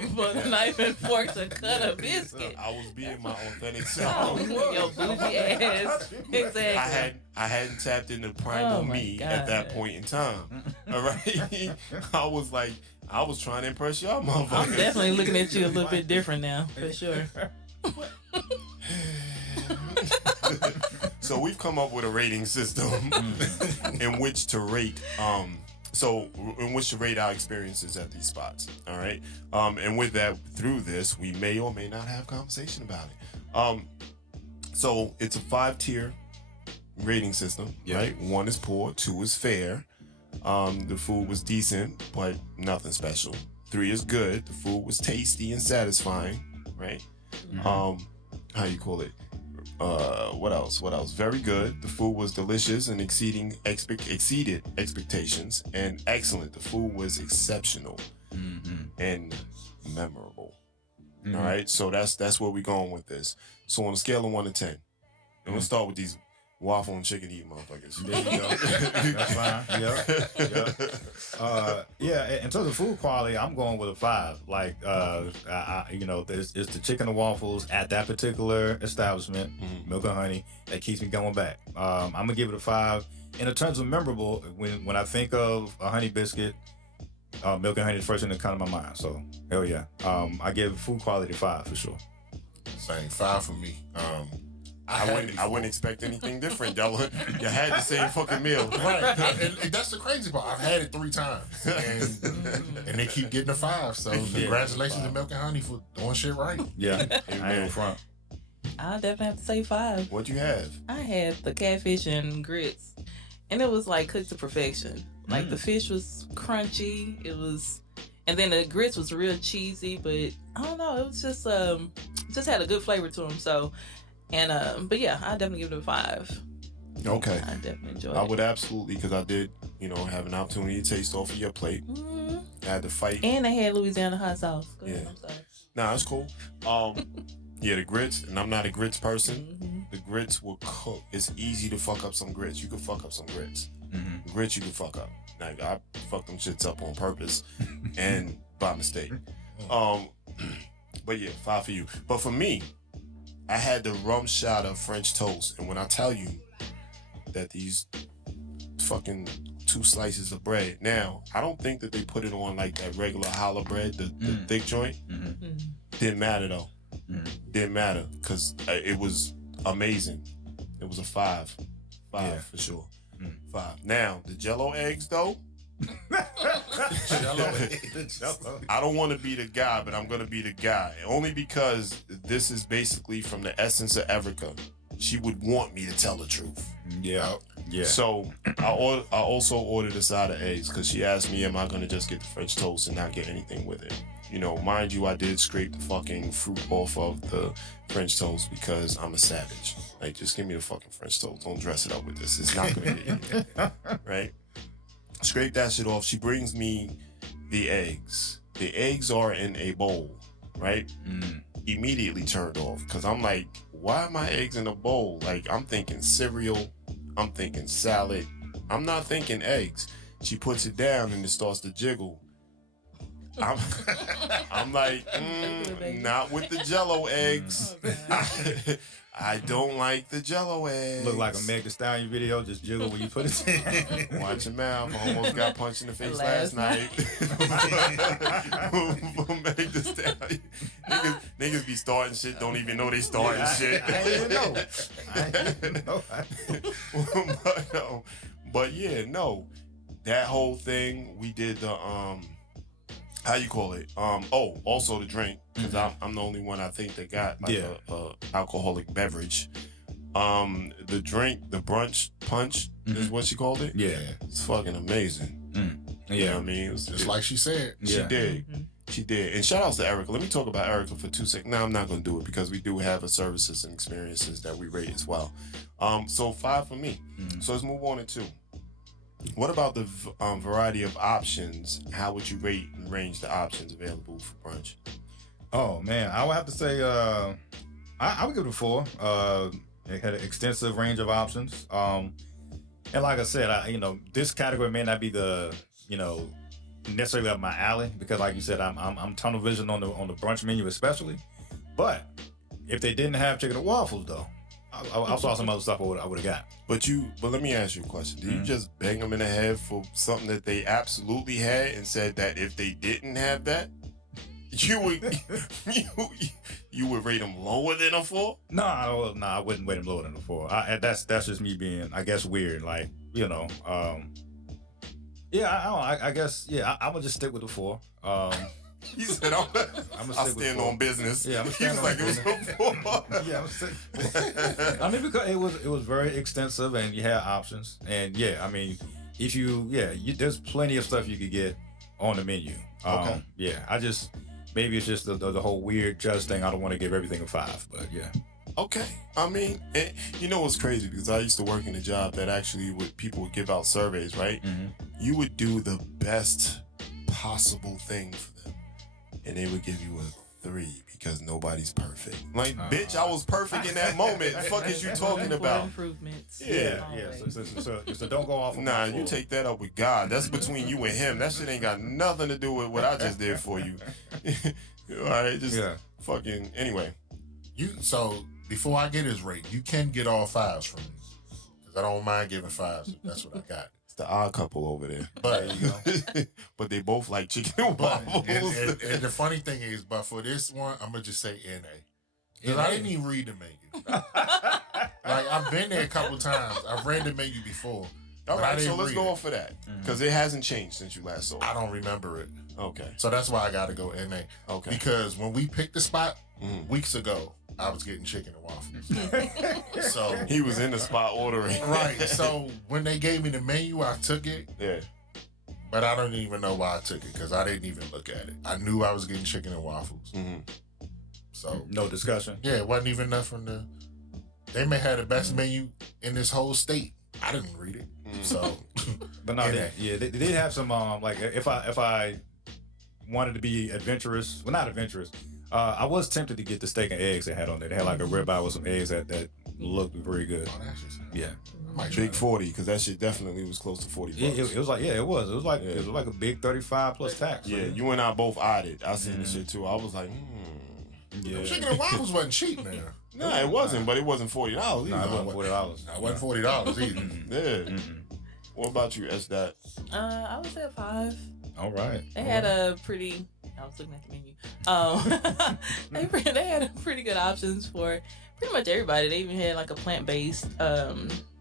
knife and fork to cut a biscuit. I was being my authentic self. Your bougie ass. Exactly. I hadn't tapped into primal me at that point in time. All right, I was trying to impress y'all, motherfuckers. I'm definitely looking at you a little bit different now, for sure. So we've come up with a rating system in which to rate. In which to rate our experiences at these spots. All right, and with that, through this, we may or may not have conversation about it. So it's a 5-tier rating system, right? 1 is poor, 2 is fair. The food was decent, but nothing special. 3 is good. The food was tasty and satisfying, right? How you call it? What else? Very good. The food was delicious and exceeded expectations, and excellent. The food was exceptional and memorable. All right, so that's where we're going with this. So on a scale of 1 to 10, and we'll start with these waffle and chicken eating motherfuckers. There you go. That's fine. Yeah. In terms of food quality, I'm going with a 5. Like, it's the chicken and waffles at that particular establishment, milk and honey, that keeps me going back. I'm gonna give it a 5. And in terms of memorable, when I think of a honey biscuit, milk and honey is the first thing that comes to my mind. So hell yeah. I give food quality a 5 for sure. Same 5 for me. I wouldn't expect anything different. Y'all you had the same fucking meal. Right. And that's the crazy part. I've had it 3 times. And they keep getting a 5. So congratulations to Milk and Honey for doing shit right. Yeah. I ain't in front. I'll definitely have to say 5. What'd you have? I had the catfish and grits. And it was like cooked to perfection. Like the fish was crunchy. And then the grits was real cheesy, but I don't know. It was just had a good flavor to them. So, but yeah, I definitely give it a 5. Okay. I definitely enjoyed it. I would absolutely, because I did, have an opportunity to taste off of your plate. I had to fight. And they had Louisiana hot sauce. Go ahead, I'm sorry. Nah, that's cool. The grits, and I'm not a grits person. The grits will cook. It's easy to fuck up some grits. You can fuck up some grits. Grits you can fuck up. Like, I fuck them shits up on purpose and by mistake. But yeah, 5 for you. But for me, I had the rum shot of French toast. And when I tell you that these fucking 2 slices of bread, now, I don't think that they put it on like that regular challah bread, the thick joint. Didn't matter though. Didn't matter because it was amazing. It was a 5 for sure. 5. Now the Jello eggs though. I don't want to be the guy, but I'm gonna be the guy. Only because this is basically from the essence of Erica. She would want me to tell the truth. Yeah. So I also ordered a side of eggs because she asked me, am I gonna just get the French toast and not get anything with it? You know, mind you, I did scrape the fucking fruit off of the French toast because I'm a savage. Like, just give me the fucking French toast. Don't dress it up with this. It's not gonna be anything. Right? Scrape that shit off. She brings me the eggs. The eggs are in a bowl, right? Immediately turned off because I'm like, why are my eggs in a bowl? Like, I'm thinking cereal. I'm thinking salad. I'm not thinking eggs. She puts it down and it starts to jiggle. I'm like, not with the Jello eggs. I don't like the Jello eggs. Look like a Meg Thee Stallion video, just jiggle when you put it in. Watch your mouth. I almost got punched in the face last night. Meg Thee Stallion. Niggas be starting shit, don't even know they starting shit. I didn't even know. But yeah, no. That whole thing, we did the how you call it? Also the drink, because I'm the only one I think that got like a alcoholic beverage. The drink, the brunch punch is what she called it. Yeah, it's fucking amazing. Yeah, you know what I mean, it was just like she said. She did. She did. And shout outs to Erica. Let me talk about Erica for 2 seconds. No, I'm not going to do it because we do have a services and experiences that we rate as well. So 5 for me. So let's move on to 2. What about the variety of options? How would you rate and range the options available for brunch? Oh man, I would have to say I would give it a 4. It had an extensive range of options. And like I said, this category may not be the necessarily up my alley because, like you said, I'm tunnel vision on the brunch menu especially. But if they didn't have chicken and waffles though, I saw some other stuff I would have got. But let me ask you a question. Do you just bang them in the head for something that they absolutely had and said that if they didn't have that, you would you would rate them lower than a 4? No, I wouldn't rate them lower than a 4. That's just me being, I guess, weird. Like, I guess, I would just stick with the 4. He said, "I'll stand on business." Yeah, I'm he was like, "It was a 4." Yeah, I'm saying. I mean, because it was very extensive, and you had options, and I mean, if there's plenty of stuff you could get on the menu. Okay. Maybe it's just the whole weird judge thing. I don't want to give everything a 5, but yeah. Okay. I mean, you know what's crazy? Because I used to work in a job that actually people would give out surveys, right? You would do the best possible thing for them, and they would give you a 3 because nobody's perfect. Like, bitch, I was perfect in that moment. The fuck is you talking about? Improvements. Yeah. So don't go off. Nah, you take that up with God. That's between you and him. That shit ain't got nothing to do with what I just did for you. All right, fucking anyway. So before I get his rate, you can get all 5s from me because I don't mind giving 5s. That's what I got. The odd couple over there. But there you go. But they both like chicken and waffles. And the funny thing is, but for this one, I'm gonna just say NA. Because I didn't even read the menu. Like, I've been there a couple times. I've read the menu before. All right, so let's go off for that. Because it hasn't changed since you last saw it. I don't remember it. Okay. So that's why I gotta go NA. Okay. Because when we picked the spot weeks ago, I was getting chicken and waffles. So he was in the spot ordering. Right. So when they gave me the menu, I took it. Yeah. But I don't even know why I took it because I didn't even look at it. I knew I was getting chicken and waffles. So no discussion. Yeah, it wasn't even nothing to. They may have the best menu in this whole state. I didn't read it. So, but no, they did have some like if I wanted to be adventurous, well, not adventurous. I was tempted to get the steak and eggs they had on there. They had like a ribeye with some eggs that looked very good. Oh, that's just big 40 because that shit definitely was close to $40. It was like it was like a big 35 plus tax. Yeah, you and I both eyed it. I seen the shit too. I was like, Yeah. Chicken and waffles wasn't cheap, man. No, it wasn't, but it wasn't $40. No, it wasn't $40. No, it wasn't $40 either. Yeah. What about you, S. I would say a 5. All right. They had a pretty. I was looking at the menu. They had pretty good options for pretty much everybody. They even had like a plant-based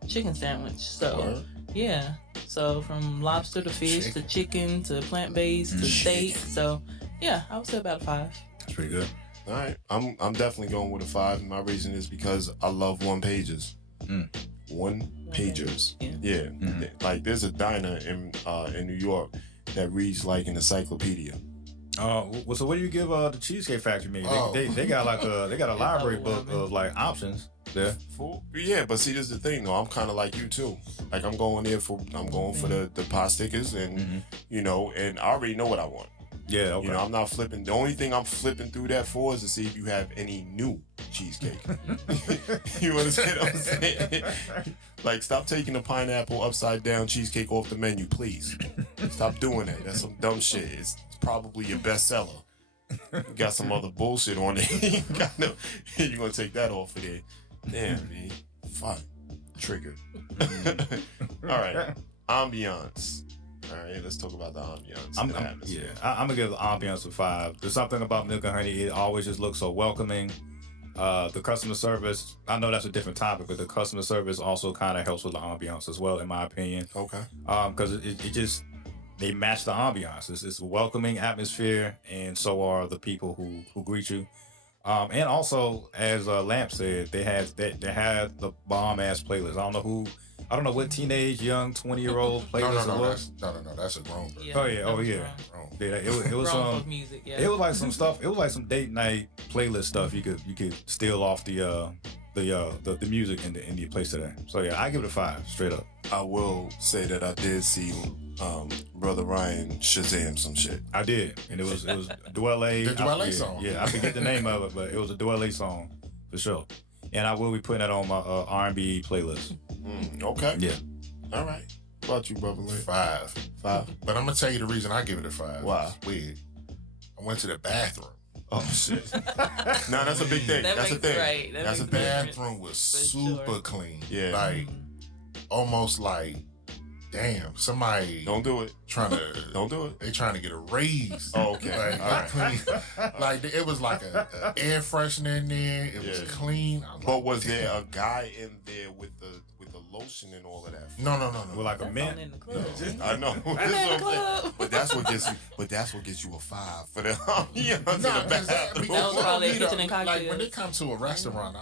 chicken sandwich. So yeah. So from lobster to fish to chicken to plant-based to steak. So yeah, I would say about a 5. That's pretty good. All right, I'm definitely going with a 5. And my reason is because I love one pagers. One pagers. Yeah. Like there's a diner in New York that reads like an encyclopedia. Well, so what do you give the Cheesecake Factory mean? They got like they got a library book of like options there. Yeah, but see, this is the thing though. I'm kind of like you too. Like I'm going for the pot stickers and you know, and I already know what I want. Yeah, okay. You know, I'm not flipping. The only thing I'm flipping through that for is to see if you have any new cheesecake. You understand what I'm saying? Like, stop taking the pineapple upside down cheesecake off the menu, please. Stop doing that. That's some dumb shit. It's probably your bestseller. You got some other bullshit on it. You're gonna take that off of there. Damn, man. Fuck. Triggered. All right. Ambiance. All right, let's talk about the ambiance. I'm gonna give the ambiance a 5. There's something about Milk and Honey. It always just looks so welcoming. The customer service, I know that's a different topic, but the customer service also kind of helps with the ambiance as well, in my opinion. Okay. Because it just, they match the ambiance. It's a welcoming atmosphere, and so are the people who greet you. And also, as Lamp said, they have the bomb ass playlist. I don't know what teenage, young, 20-year-old playlist it was. No, that's a grown person. Oh yeah. It was some music. Yeah. It was like some stuff. It was like some date night playlist stuff. You could steal off the music in the place today. So yeah, I give it a 5 straight up. I will say that I did see Brother Ryan Shazam some shit. I did, and it was Dwelle. The Dwelle song. Yeah, I forget the name of it, but it was a Dwelle song for sure. And I will be putting that on my R&B playlist. Okay. Yeah. All right. What about you, Brother Lane? 5. But I'm gonna tell you the reason I give it a 5. Why? It's weird. I went to the bathroom. Oh shit. No, that's a big thing. That's a thing. Right. That's a The thing. bathroom was super clean. Yeah. Like almost like, damn, somebody Don't do it. trying to Don't do it. they trying to get a raise. Oh, okay. Like, All right. clean. Like it was like a air freshener in there. It was clean. I'm But like, was there a guy in there with the lotion and all of that? No. With like a mint. In the club. I know. I'm in the club. But that's what gets you a 5 for the ambiance in No, the bathroom. That was probably a you know, kitchen and like cocktails. when they come to a restaurant,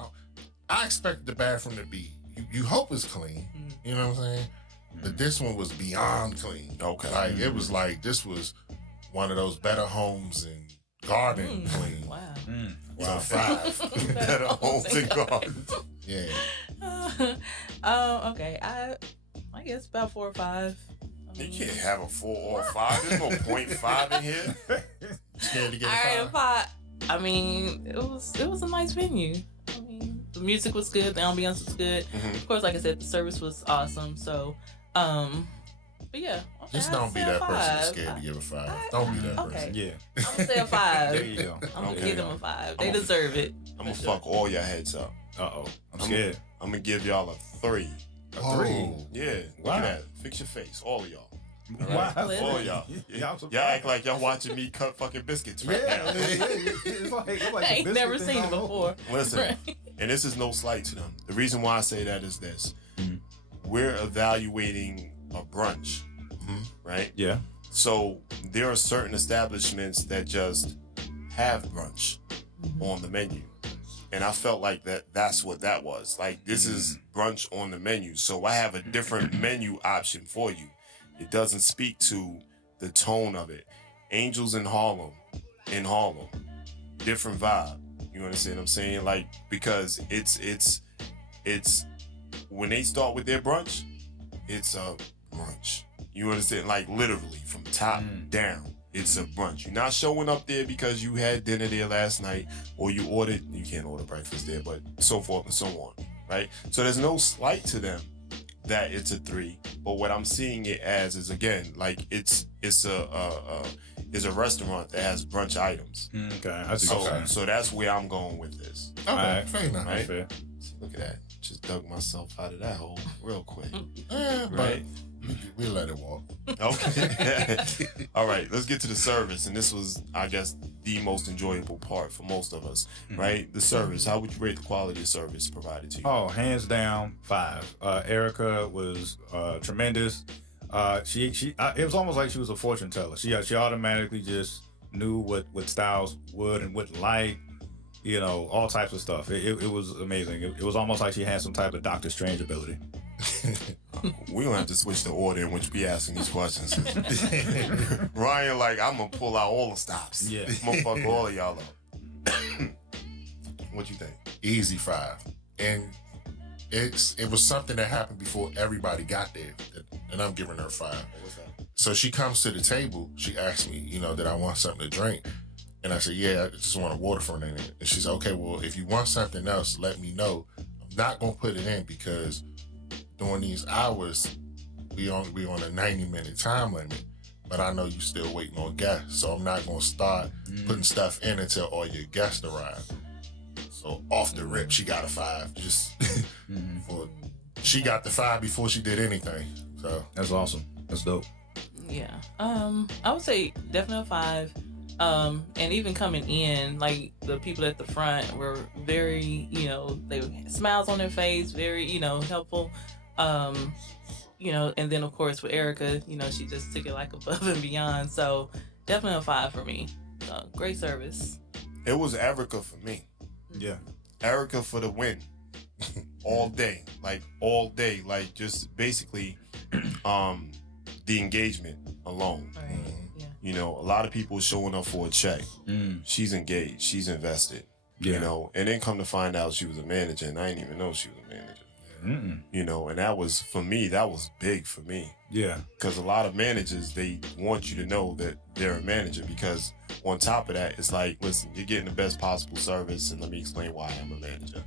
I expect the bathroom to be. You hope it's clean. You know what I'm saying? But this one was beyond clean. Okay. Like it was like this was one of those Better Homes and Garden clean. Wow. So 5. Better homes and gardens. Yeah. Okay. I guess about 4 or 5. You can't have a 4 or a 5. There's no 0.5 in here. Scared to get All right, a a 5? 5. I mean, it was a nice venue. I mean, the music was good, the ambiance was good. Of course, like I said, the service was awesome. So, but yeah. Okay, Just I'd don't be say a that person that's 5. scared to give a 5. Don't be that Okay. person. Yeah. I'm gonna say a 5. There you go. I'm gonna Okay. give them a 5. They deserve it. I'm gonna fuck all your heads up. I'm scared. I'm gonna give y'all a 3. A 3. Yeah. Look Wow. at that. Fix your face. All of y'all. Wow. All of y'all. Yeah, Y'all act like y'all watching me cut fucking biscuits right now. It's like I ain't never seen it before. Listen, Right. and this is no slight to them. The reason why I say that is this. We're evaluating a brunch, right? Yeah. So there are certain establishments that just have brunch on the menu. And I felt like that's what that was. Like, this is brunch on the menu. So I have a different menu option for you. It doesn't speak to the tone of it. Angels in Harlem, different vibe. You understand what I'm saying? Like, because it's when they start with their brunch, it's a brunch. You understand? Like, literally from top down, it's a brunch. You're not showing up there because you had dinner there last night or you can't order breakfast there, but so forth and so on, right? So there's no slight to them that it's a 3, but what I'm seeing it as is, again, like it's a restaurant that has brunch items. Okay, I see. So that's where I'm going with this. Okay, Alright. fair enough. Right? Fair. See, look at that. Just dug myself out of that hole real quick. Yeah, but Right? we'll let it walk. Okay. All right, let's get to the service. And this was, I guess, the most enjoyable part for most of us, right? The service. How would you rate the quality of service provided to you? Oh, hands down, 5. Erica was tremendous. It was almost like she was a fortune teller. She automatically just knew what Styles would and wouldn't like. You know, all types of stuff. It was amazing. It was almost like she had some type of Doctor Strange ability. We're gonna have to switch the order in which we asking these questions. Ryan, like, I'm gonna pull out all the stops. Yeah. I'm gonna fuck all of y'all up. What you think? Easy 5. And it was something that happened before everybody got there. And I'm giving her 5. What's that? So she comes to the table. She asks me, you know, that I want something to drink. And I said, yeah, I just want a water for it. And she's okay, well, if you want something else, let me know. I'm not going to put it in because during these hours, we on a 90-minute time limit. But I know you still waiting on guests. So I'm not going to start putting stuff in until all your guests arrive. So off the rip, she got a 5. Just she got the 5 before she did anything. So that's awesome. That's dope. Yeah. I would say definitely a 5. And even coming in, like the people at the front were very, you know, they had smiles on their face, very, you know, helpful. You know, and then of course with Erica, you know, she just took it like above and beyond. So definitely a 5 for me. Great service. It was Erica for me. Yeah. Erica for the win. All day. Like just basically the engagement alone. Right. Yeah. You know, a lot of people showing up for a check. She's engaged. She's invested. Yeah. You know, and then come to find out she was a manager, and I didn't even know she was a manager. You know, and that was, for me, that was big for me. Yeah. Because a lot of managers, they want you to know that they're a manager, because on top of that, it's like, listen, you're getting the best possible service, and let me explain why I'm a manager.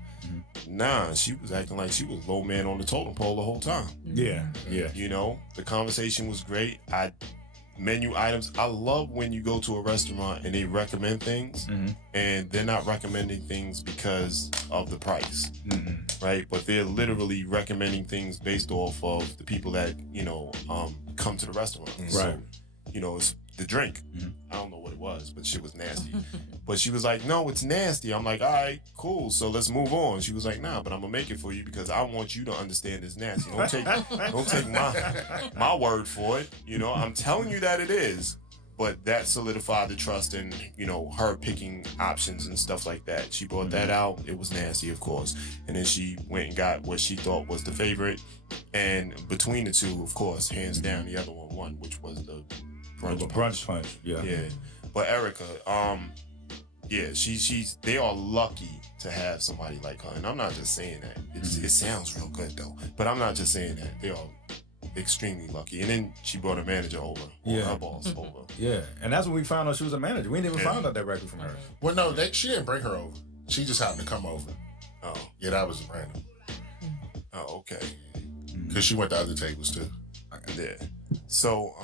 Nah, she was acting like she was low man on the totem pole the whole time. Yeah. Yeah. You know, the conversation was great. Menu items. I love when you go to a restaurant and they recommend things, and they're not recommending things because of the price, right? But they're literally recommending things based off of the people that, you know, come to the restaurant. Right. So, you know, it's the drink. I don't know what it was, but shit was nasty. But she was like, no, it's nasty. I'm like, all right, cool. So let's move on. She was like, nah, but I'm gonna make it for you because I want you to understand it's nasty. Don't take my word for it. You know, I'm telling you that it is. But that solidified the trust in, you know, her picking options and stuff like that. She brought that out. It was nasty, of course. And then she went and got what she thought was the favorite. And between the two, of course, hands down, the other one won, which was the brunch punch. Yeah. But Erica, yeah, they are lucky to have somebody like her. And I'm not just saying that. It sounds real good though. But I'm not just saying that. They are extremely lucky. And then she brought her manager over, her boss over. Yeah, and that's when we found out she was a manager. We didn't even find out that record from her. Well, no, she didn't bring her over. She just happened to come over. Oh. Yeah, that was random. Oh, okay. Because she went to other tables too. Yeah. So,